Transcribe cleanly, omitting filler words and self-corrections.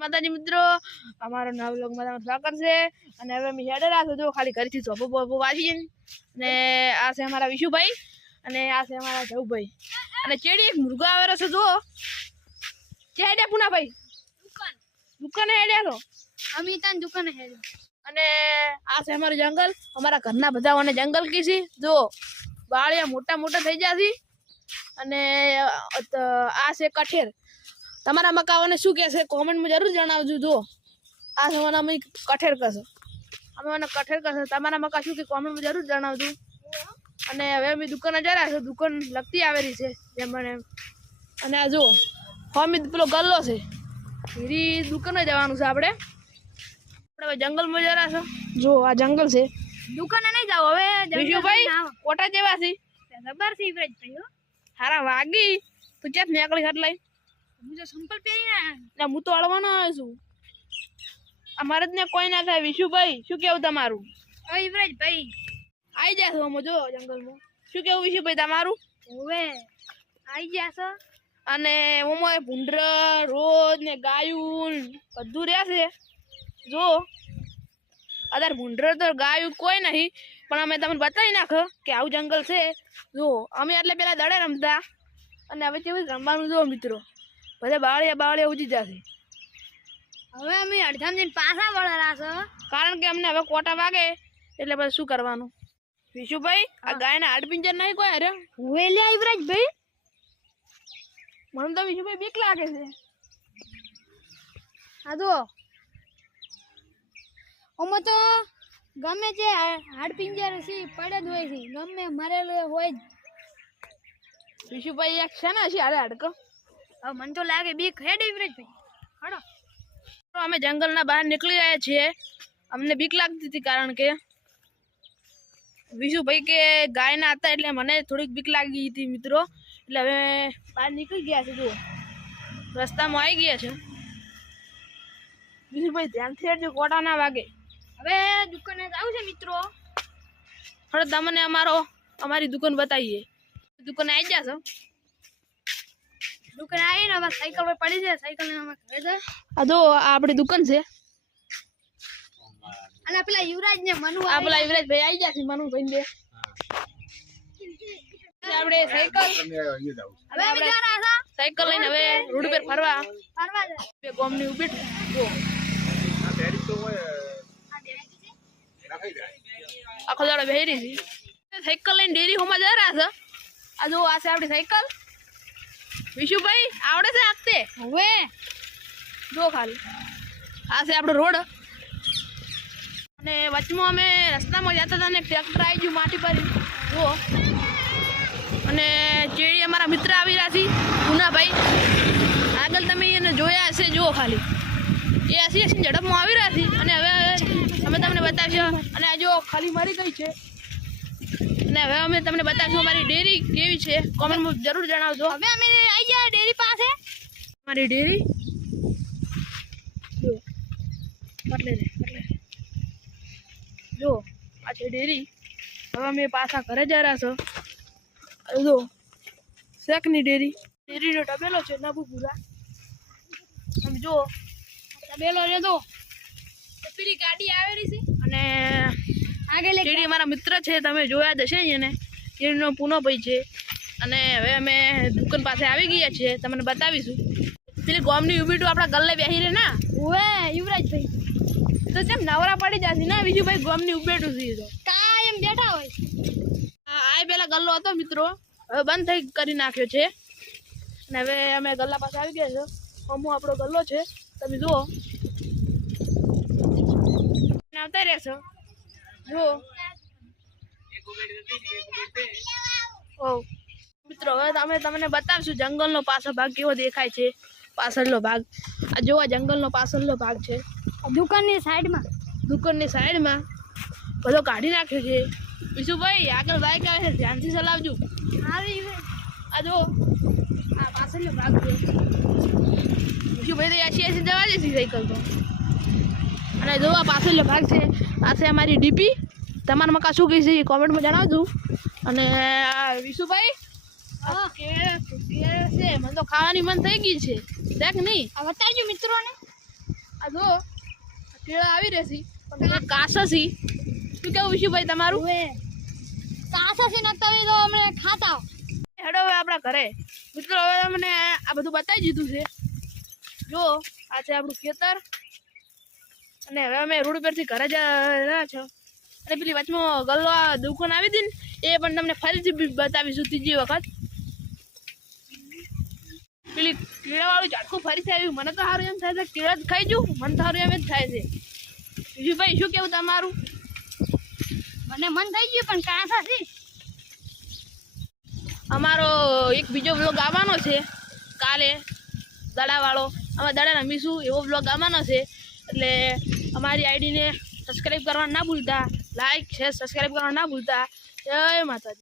માતાજી મિત્રો, અમારો નવા વ્લોગમાં તમારું સ્વાગત છે. અને હવે અમે હેડે રાખો જો ખાલી ઘરથી સોપો બોપો વાવી ને આ છે અમારા વિશુભાઈ અને આ છે અમારા જવુભાઈ અને ચેડી એક મુર્ગો આવેલો છે જો ચેડ્યા પુનાભાઈ દુકાને હેડ્યા છો અમે તાન દુકાને હેડ્યા અને આ છે અમારું જંગલ. અમારા ઘરના બધાઓને જંગલ કીધી જો બાળિયા મોટા મોટા થઈ ગયા છે. અને આ છે કઠેર. તમારા મકાઓને શું કહે છે કોમેન્ટમાં જરૂર જણાવજો. જો આ જમાના અમે કઠેર કહેશો, અમે મને કઠેર કહેશો. તમારા મકા શું કે કોમેન્ટમાં જરૂર જણાવજો. અને હવે અમે દુકાને જઈ રહ્યા છે, દુકાન લગતી આવેલી છે જેમ મને. અને આ જો હોમી પેલો ગલ્લો છે એરી દુકાને જવાનું છે. આપણે હવે જંગલમાં જઈ રહ્યા છો. જો આ જંગલ છે, દુકાને નહીં જાવ હવે. વિશુભાઈ કોટા જેવા છે ખબર છે ઇવરાજભાઈ હારા વાગી તું ક્યાં નીકળી હટલાઈ હું તો સંપલ પહેરીને ને હું તો અળવાનો આવ્યો છું. અમારે જ ને કોઈ ના થાય. વિશુભાઈ શું કેવું તમારું? ઓ ઇવરાજભાઈ આવી જાય છો અમે જો જંગલમાં. શું કેવું વિશુભાઈ તમારું? હવે આવી ગયા છો. અને ઓમાં ભૂંડર રોજ ને ગાયું બધું રહેશે. જો અત્યારે ભૂંડર તો ગાયું કોઈ નહીં, પણ અમે તમને બતાવી નાખો કે આવું જંગલ છે. જો અમે એટલે પેલા દડે રમતા અને હવે કેવું રમવાનું જો મિત્રો બધા બાળિયા ઉજી જશે. હવે અમે અડધામ જઈને પાછા વળેલા છો કારણ કે અમને હવે કોટા વાગે એટલે પછી શું કરવાનું. વિશુભાઈ આ ગાયના હાડ પિંજર નહીં કોઈ અરે હવે લે ઇવરાજભાઈ મને તો વિશુભાઈ બીક લાગે છે. આ જો ઓમાં તો ગમે તે હાડ પિંજર છે પડે જ હોય છે, ગમે મરેલો હોય જ. વિશુભાઈ એક છે ને હશે હાડે હાડકો. હવે મને તો લાગે બીક હેડ ઇવરાજભાઈ હાડો. અમે જંગલના બહાર નીકળી રહ્યા છીએ. અમને બીક લાગતી હતી કારણ કે વિશુભાઈ કે ગાયના હતા એટલે મને થોડીક બીક લાગી હતી મિત્રો. એટલે હવે બહાર નીકળી ગયા છે. જુઓ રસ્તામાં આવી ગયા છે. વિશુભાઈ ધ્યાનથી હેડજો કોટા ના વાગે. હવે દુકાને જાવ છે મિત્રો. હવે તમને અમારી દુકાન બતાવીએ. દુકાને આવી ગયા છો? દુકાને આવીને હવે સાયકલ પર પડી જાય. સાયકલ ને અમે ઘરે જાય. આ જો આ આપણી દુકાન છે. અને પેલા યુવરાજ ને મનુ આ પેલા યુવરાજભાઈ આવી ગયા છે. મનુભાઈ બે આપણે સાયકલ હવે અમે જા રહ્યા હતા સાયકલ લઈને હવે રોડ પર ફરવા જાય. બે ગોમની ઉભી જો આખો દાડો બેહરી છે. સાયકલ લઈને ડેરી હોમાં જઈ રહ્યા છે. આ જો આ છે આપણી સાયકલ. વિશુભાઈ આવડે છે આખતે? હવે જો ખાલી આ છે આપણો રોડ. અને વચમાં અમે રસ્તામાં જતા હતા ને ટ્રેક્ટર આવી ગયું માટી પર જુઓ. અને ચેડી અમારા મિત્ર આવી રહ્યા છે પુનાભાઈ. આગળ તમે એને જોયા હશે જુઓ ખાલી એ હસી ઝડપમાં આવી રહ્યા છે. અને હવે અમે તમને બતાવીશું. અને આ જો ખાલી મરી ગઈ છે. અને હવે અમે તમને બતાવીશું અમારી ડેરી કેવી છે. કોમેન્ટમાં જરૂર જણાવજો. હવે અમે આવી ગયા ડેરી પાસે. અમારી ડેરી જો જો આ છે ડેરી. હવે અમે પાછા ઘરે જઈ રહ્યા છો. જો શેકની ડેરીનો ટબેલો છે નબુ પૂરા. તમે જો ટબેલો છે તો પેલી ગાડી આવેલી છે. અને આગળ ચેડી અમારા મિત્ર છે, તમે જોયા જ હશે એને. ચેડીનો પુનોભાઈ છે. અને હવે અમે દુકાન પાસે આવી ગયા છીએ, તમને બતાવીશું. પેલી ગોમની ઉભીટું આપણા ગલ્લે બેસી રહે ને ઓવે યુવરાજભાઈ તો તેમ નવરા પડી જશે ને વિશુભાઈ. ગોમની ઉભેટું છે તો કાયમ બેઠા હોય. આ પેલા ગલ્લો હતો મિત્રો, હવે બંધ થઈ કરી નાખ્યો છે. અને હવે અમે ગલ્લા પાસે આવી ગયા છો. અમુ આપણો ગલ્લો છે, તમે જુઓ આવતા રહેશો. જુઓ મિત્રો હવે અમે તમને બતાવીશું જંગલનો પાછળ ભાગ કેવો દેખાય છે. પાછળનો ભાગ આ જોવા જંગલનો પાછળનો ભાગ છે. દુકાનની સાઈડમાં બધો કાઢી નાખ્યો છે. વિશુભાઈ આગળ બાઈક આવે છે, ધ્યાનથી ચલાવજો. આ જો આ પાછળનો ભાગ છે. વિશુભાઈ તો 80 જવા દેશે સાયકલ તો. અને જો આ પાછળનો ભાગ છે. આ છે અમારી ડીપી. તમારા મકા શું કહે છે એ કોમેન્ટમાં જણાવજો. અને વિશુભાઈ છે મને તો ખાવાની મન થઈ ગઈ છે. દેખ નહીં બતાવજો મિત્રોને. આ જો કેળા આવી રહેશે પણ કાસા છે શું કેવું વિશુભાઈ તમારું? હવે કાસાથી નકતા હોય તો અમને ખાતા. હેડો હવે આપણા ઘરે. મિત્રો હવે મને આ બધું બતાવી દીધું છે. જો આ છે આપણું ખેતર અને હવે અમે રોડ ઉપરથી ઘરે જ રહ્યા છો અને પેલી વચમાં ગલ્લો દુકાન આવી હતી ને એ પણ તમને ફરીથી બતાવીશું ત્રીજી વખત. પેલી કેળાવાળું ઝાટકું ફરીથી આવ્યું. મને તો સારું એમ થાય છે કેળા જ ખાઈ જઉં. મને તો સારું એમ જ થાય છે. વિજુભાઈ શું કેવું તમારું? મને મન થઈ ગયું પણ કાસા છે. અમારો એક બીજો વ્લોગ આવવાનો છે કાલે દડાવાળો. અમે દડા રમીશું એવો વ્લોગ આવવાનો છે એટલે અમારી આઈડીને સબસ્ક્રાઈબ કરવા ના ભૂલતા. લાઈક શેર સબસ્ક્રાઈબ કરવા ના ભૂલતા. જય માતાજી.